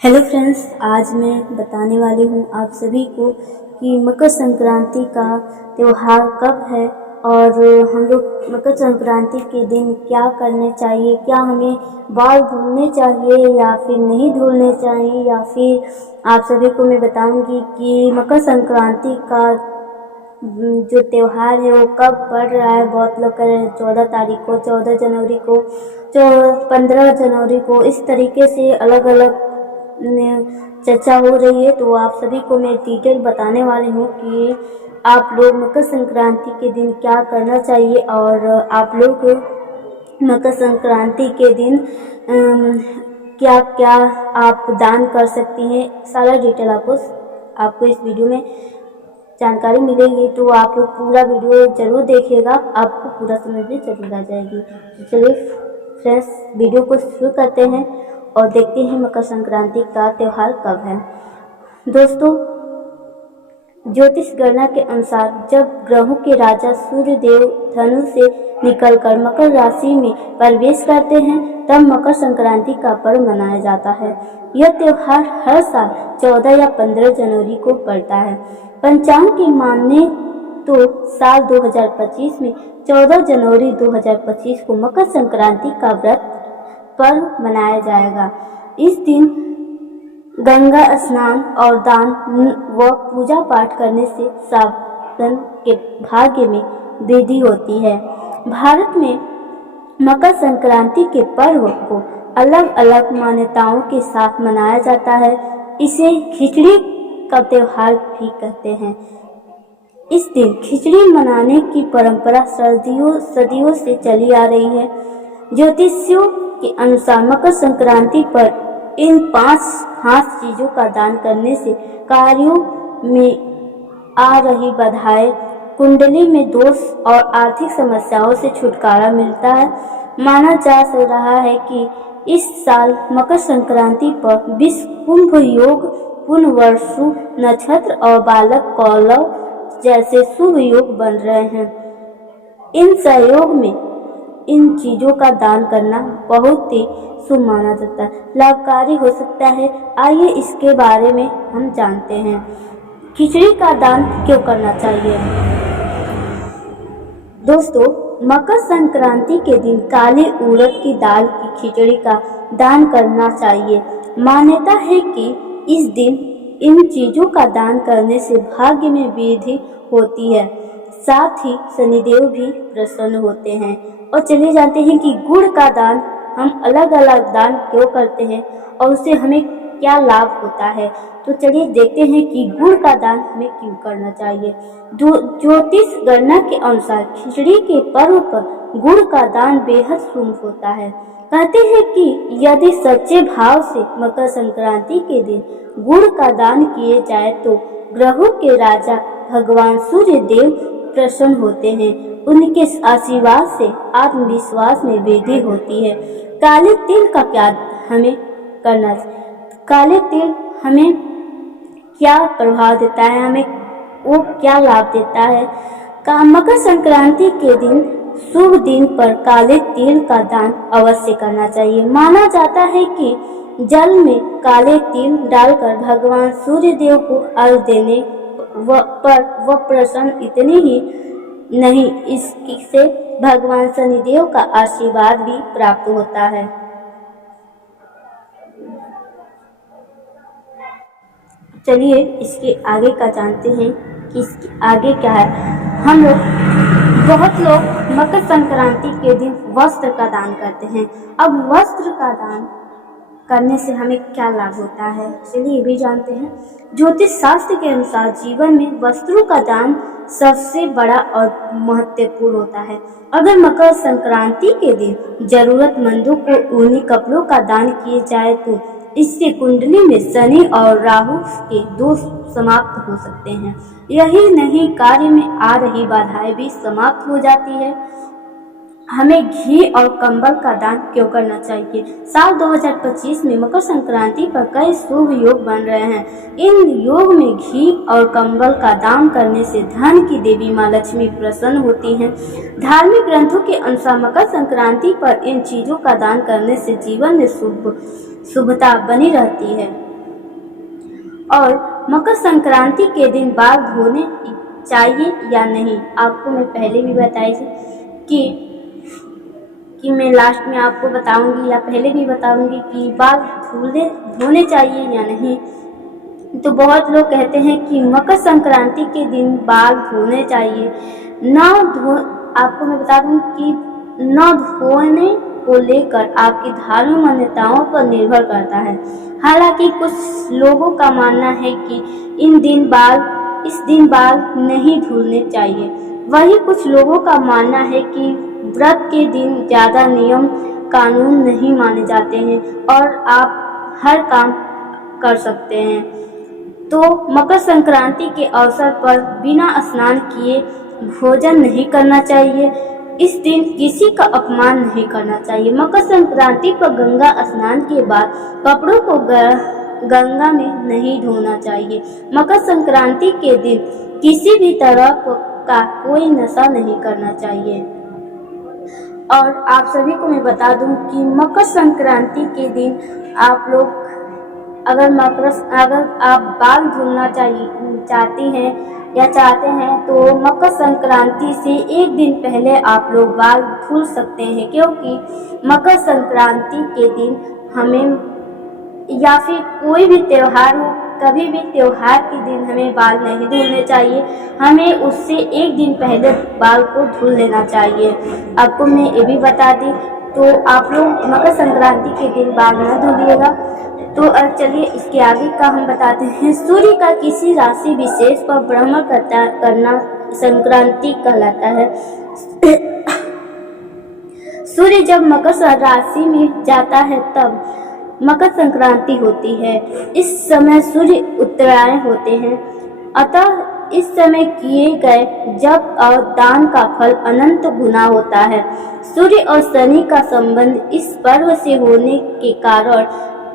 Hello friends, आज मैं बताने वाली हूँ आप सभी को कि मकर संक्रांति का त्यौहार कब है और हम लोग मकर संक्रांति के दिन क्या करने चाहिए। क्या हमें बाल धुलने चाहिए या फिर नहीं धुलने चाहिए, या फिर आप सभी को मैं बताऊंगी कि मकर संक्रांति का जो त्यौहार है वो कब पड़ रहा है। बहुत लोग कह रहे हैं 14 तारीख को, 14 जनवरी को, 15 जनवरी को, इस तरीके से अलग अलग चर्चा हो रही है। तो आप सभी को मैं डिटेल बताने वाली हूँ कि आप लोग मकर संक्रांति के दिन क्या करना चाहिए और आप लोग मकर संक्रांति के दिन क्या क्या आप दान कर सकती हैं। सारा डिटेल आपको इस वीडियो में जानकारी मिलेगी, तो आप लोग पूरा वीडियो जरूर देखिएगा, आपको पूरा समझ में जरूर आ जाएगी। तो चलिए फ्रेंड्स, वीडियो को शुरू करते हैं और देखते हैं मकर संक्रांति का त्यौहार कब है। दोस्तों, ज्योतिष गणना के अनुसार जब ग्रहों के राजा सूर्य देव धनु से निकलकर मकर राशि में प्रवेश करते हैं, तब मकर संक्रांति का पर्व मनाया जाता है। यह त्यौहार हर साल 14 या 15 जनवरी को पड़ता है। पंचांग के माने तो साल 2025 में 14 जनवरी 2025 को मकर संक्रांति का व्रत पर्व मनाया जाएगा। इस दिन गंगा स्नान और दान व पूजा पाठ करने से सावन के भाग्य में वृद्धि होती है। भारत में मकर संक्रांति के पर्व को अलग अलग मान्यताओं के साथ मनाया जाता है। इसे खिचड़ी का त्यौहार भी कहते हैं। इस दिन खिचड़ी मनाने की परंपरा सदियों से चली आ रही है। ज्योतिषियों के अनुसार मकर संक्रांति पर इन 5 खास चीजों का दान करने से कार्यों में आ रही बाधाएं, कुंडली में दोष और आर्थिक समस्याओं से छुटकारा मिलता है। माना जा रहा है कि इस साल मकर संक्रांति पर विश्व कुंभ योग, पुनर्वसु नक्षत्र और बालक कौलव जैसे शुभ योग बन रहे हैं। इन सहयोग में इन चीजों का दान करना बहुत ही शुभ माना जाता है, लाभकारी हो सकता है। आइए इसके बारे में हम जानते हैं। खिचड़ी का दान क्यों करना चाहिए। दोस्तों, मकर संक्रांति के दिन काली उड़द की दाल की खिचड़ी का दान करना चाहिए। मान्यता है कि इस दिन इन चीजों का दान करने से भाग्य में वृद्धि होती है, साथ ही शनिदेव भी प्रसन्न होते हैं। और चलिए जानते हैं कि गुड़ का दान हम अलग अलग दान क्यों करते हैं और उससे हमें क्या लाभ होता है। तो चलिए देखते हैं कि गुड़ का दान हमें क्यों करना चाहिए। ज्योतिष गणना के अनुसार खिचड़ी के पर्व पर गुड़ का दान बेहद शुभ होता है। कहते हैं कि यदि सच्चे भाव से मकर संक्रांति के दिन गुड़ का दान किए जाए तो ग्रहों के राजा भगवान सूर्य देव प्रसन्न होते हैं। उनके आशीर्वाद से आत्मविश्वास में वृद्धि होती है। काले तिल का क्या हमें करना चाहिए। काले तिल हमें क्या प्रभाव देता है, हमें वो क्या लाभ देता है। मकर संक्रांति के दिन शुभ दिन पर काले तिल का दान अवश्य करना चाहिए। माना जाता है कि जल में काले तिल डालकर भगवान सूर्य देव को अर्घ देने पर वह प्रसन्न इतने ही नहीं, इससे भगवान शनिदेव का आशीर्वाद भी प्राप्त होता है। चलिए इसके आगे का जानते हैं कि इसके आगे क्या है। बहुत लोग मकर संक्रांति के दिन वस्त्र का दान करते हैं। अब वस्त्र का दान करने से हमें क्या लाभ होता है, चलिए ये भी जानते हैं। ज्योतिष शास्त्र के अनुसार जीवन में वस्त्रों का दान सबसे बड़ा और महत्वपूर्ण होता है। अगर मकर संक्रांति के दिन जरूरतमंदों को ऊनी कपड़ों का दान किए जाए तो इससे कुंडली में शनि और राहु के दोष समाप्त हो सकते हैं। यही नहीं, कार्य में आ रही बाधाएं भी समाप्त हो जाती है। हमें घी और कंबल का दान क्यों करना चाहिए। साल 2025 में मकर संक्रांति पर कई शुभ योग बन रहे हैं। इन योग में घी और कंबल का दान करने से धन की देवी माँ लक्ष्मी प्रसन्न होती हैं। धार्मिक ग्रंथों के अनुसार मकर संक्रांति पर इन चीजों का दान करने से जीवन में शुभता बनी रहती है। और मकर संक्रांति के दिन बाल धोने चाहिए या नहीं। आपको मैं पहले भी बताई थी कि मैं लास्ट में आपको बताऊंगी या पहले भी बताऊंगी कि बाल धोने चाहिए या नहीं। तो बहुत लोग कहते हैं कि मकर संक्रांति के दिन बाल धोने चाहिए। आपको मैं बता दूं कि न धोने को लेकर आपकी धार्मिक मान्यताओं पर निर्भर करता है। हालांकि कुछ लोगों का मानना है कि इस दिन बाल नहीं धुलने चाहिए। वहीं कुछ लोगों का मानना है कि व्रत के दिन ज़्यादा नियम कानून नहीं माने जाते हैं और आप हर काम कर सकते हैं। तो मकर संक्रांति के अवसर पर बिना स्नान किए भोजन नहीं करना चाहिए। इस दिन किसी का अपमान नहीं करना चाहिए। मकर संक्रांति पर गंगा स्नान के बाद कपड़ों को गंगा में नहीं धोना चाहिए। मकर संक्रांति के दिन किसी भी तरह का कोई नशा नहीं करना चाहिए। और आप सभी को मैं बता दूं कि मकर संक्रांति के दिन आप लोग अगर आप बाल धुलना चाहती हैं या चाहते हैं तो मकर संक्रांति से एक दिन पहले आप लोग बाल धुल सकते हैं, क्योंकि मकर संक्रांति के दिन हमें या फिर कोई भी त्यौहार हो, कभी भी त्यौहार के दिन हमें बाल नहीं धुलने चाहिए। हमें उससे एक दिन पहले बाल को धुल लेना चाहिए। आपको मैं ये भी बता दी, तो आप लोग मकर संक्रांति के दिन बाल न धुलिएगा। तो अब चलिए इसके आगे का हम बताते हैं। सूर्य का किसी राशि विशेष पर भ्रमण करना संक्रांति कहलाता है। सूर्य जब मकर राशि में जाता है तब मकर संक्रांति होती है। इस समय सूर्य उत्तरायण होते हैं, अतः इस समय किए गए जप और दान का फल अनंत गुना होता है। सूर्य और शनि का संबंध इस पर्व से होने के कारण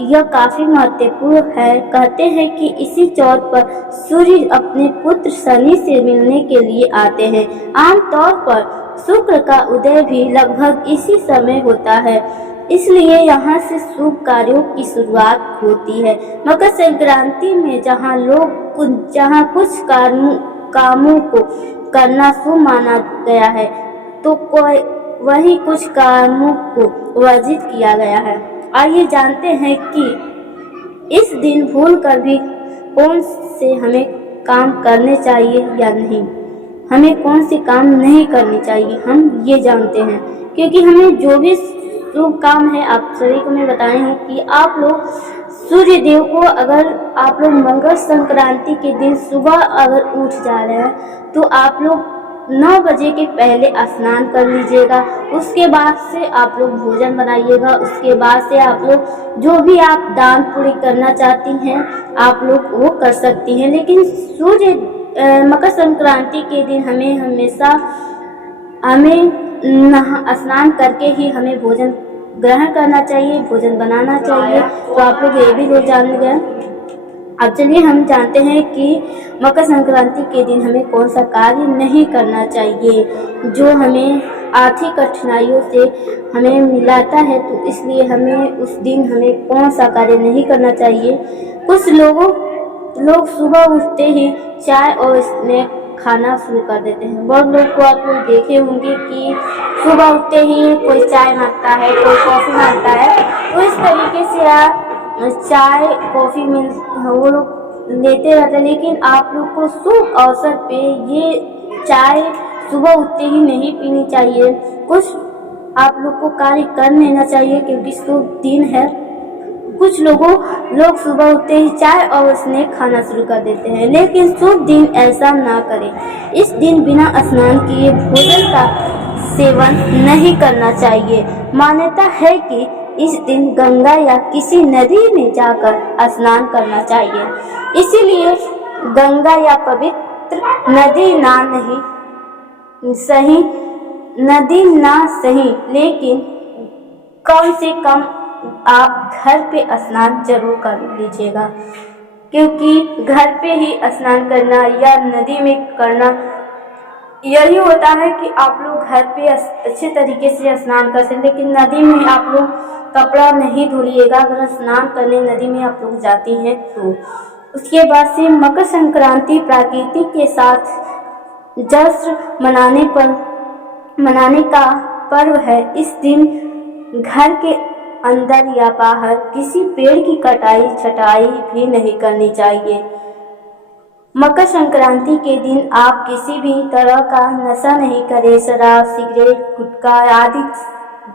यह काफी महत्वपूर्ण है। कहते हैं कि इसी चौथ पर सूर्य अपने पुत्र शनि से मिलने के लिए आते हैं। आमतौर पर शुक्र का उदय भी लगभग इसी समय होता है, इसलिए यहाँ से शुभ कार्यों की शुरुआत होती है। मकर संक्रांति में जहाँ कुछ कामों को करना शुभ माना गया है, तो वही कुछ कामों को वर्जित किया गया है। आइए जानते हैं कि इस दिन भूल कर भी कौन से हमें काम करने चाहिए या नहीं, हमें कौन से काम नहीं करने चाहिए, हम ये जानते हैं। क्योंकि हमें जो भी शुभ काम है, आप सभी को मैं बता रही हूँ कि आप लोग सूर्य देव को, अगर आप लोग मकर संक्रांति के दिन सुबह अगर उठ जा रहे हैं तो आप लोग 9 बजे के पहले स्नान कर लीजिएगा। उसके बाद से आप लोग भोजन बनाइएगा। उसके बाद से आप लोग जो भी आप दान पुण्य करना चाहती हैं आप लोग वो कर सकती हैं। लेकिन मकर संक्रांति के दिन हमें हमेशा स्नान करके ही हमें भोजन ग्रहण करना चाहिए, भोजन बनाना चाहिए। तो आप लोग ये भी लोग जान गए। अब चलिए हम जानते हैं कि मकर संक्रांति के दिन हमें कौन सा कार्य नहीं करना चाहिए जो हमें आर्थिक कठिनाइयों से हमें मिलाता है। तो इसलिए उस दिन हमें कौन सा कार्य नहीं करना चाहिए। कुछ लोग सुबह उठते ही चाय और स्नैक खाना शुरू कर देते हैं। बहुत लोग को आप लोग देखे होंगे कि सुबह उठते ही कोई चाय मांगता है, कोई कॉफ़ी मांगता है। तो इस तरीके से चाय कॉफ़ी वो लोग लेते रहते हैं। लेकिन आप लोग को शुभ अवसर पे ये चाय सुबह उठते ही नहीं पीनी चाहिए। कुछ आप लोग को कार्य कर लेना चाहिए क्योंकि शुभ दिन है। कुछ लोग सुबह उठते ही चाय और स्नैक खाना शुरू कर देते हैं, लेकिन शुभ दिन ऐसा ना करें। इस दिन बिना स्नान किए भोजन का सेवन नहीं करना चाहिए। मान्यता है कि इस दिन गंगा या किसी नदी में जाकर स्नान करना चाहिए। इसीलिए गंगा या पवित्र नदी ना सही, लेकिन कम से कम आप घर पे स्नान जरूर कर लीजिएगा, क्योंकि घर पे ही स्नान करना या नदी में करना यही होता है कि आप लोग घर पे अच्छे तरीके से स्नान कर सकें। लेकिन नदी में आप लोग कपड़ा नहीं धुलिएगा अगर स्नान करने नदी में आप लोग जाती हैं तो। उसके बाद से मकर संक्रांति प्रकृति के साथ जश्न मनाने का पर्व है। इस दिन घर के अंदर या बाहर किसी पेड़ की कटाई छटाई भी नहीं करनी चाहिए। मकर संक्रांति के दिन आप किसी भी तरह का नशा नहीं करें। शराब, सिगरेट, गुटखा आदि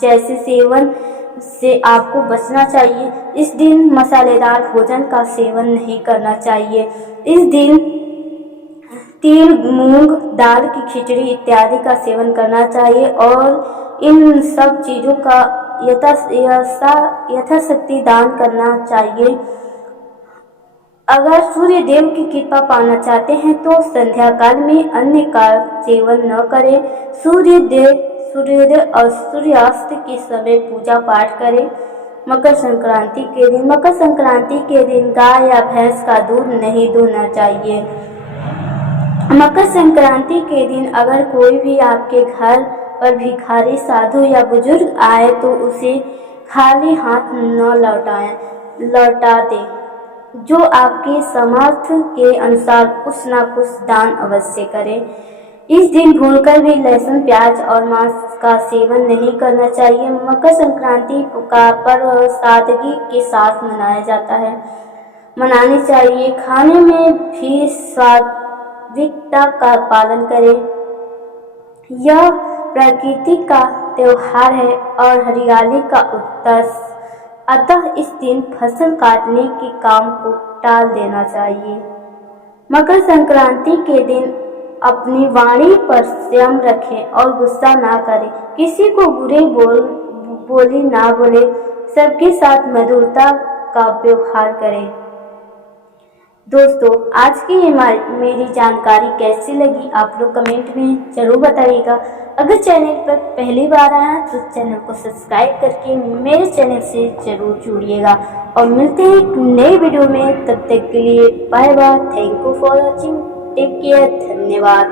जैसे सेवन से आपको बचना चाहिए। इस दिन मसालेदार भोजन का सेवन नहीं करना चाहिए। इस दिन तिल, मूंग दाल की खिचड़ी इत्यादि का सेवन करना चाहिए और इन सब चीज़ों का यथाशक्ति दान करना चाहिए। अगर सूर्य देव की कृपा पाना चाहते हैं तो संध्या काल में अन्न का सेवन न करें। सूर्योदय और सूर्यास्त के समय पूजा पाठ करें। मकर संक्रांति के दिन गाय या भैंस का दूध नहीं दूहना चाहिए। मकर संक्रांति के दिन अगर कोई भी आपके घर पर भिखारी, साधु या बुजुर्ग आए तो उसे खाली हाथ न लौटा दें। जो आपके सामर्थ्य के अनुसार कुछ न कुछ दान अवश्य करें। इस दिन भूलकर भी लहसुन, प्याज और मांस का सेवन नहीं करना चाहिए। मकर संक्रांति का पर्व सादगी के साथ मनाया जाता है, मनानी चाहिए। खाने में भी सात्विकता का पालन करें। यह प्रकृति का त्योहार है और हरियाली का उत्सव, अतः इस दिन फसल काटने के काम को टाल देना चाहिए। मकर संक्रांति के दिन अपनी वाणी पर संयम रखें और गुस्सा ना करें। किसी को बुरे बोली ना बोले, सबके साथ मधुरता का व्यवहार करें। दोस्तों, आज की ये मेरी जानकारी कैसी लगी आप लोग कमेंट में ज़रूर बताइएगा। अगर चैनल पर पहली बार आया तो चैनल को सब्सक्राइब करके मेरे चैनल से ज़रूर जुड़िएगा और मिलते हैं एक नए वीडियो में। तब तक के लिए bye bye. Thank you for watching. Take care. धन्यवाद।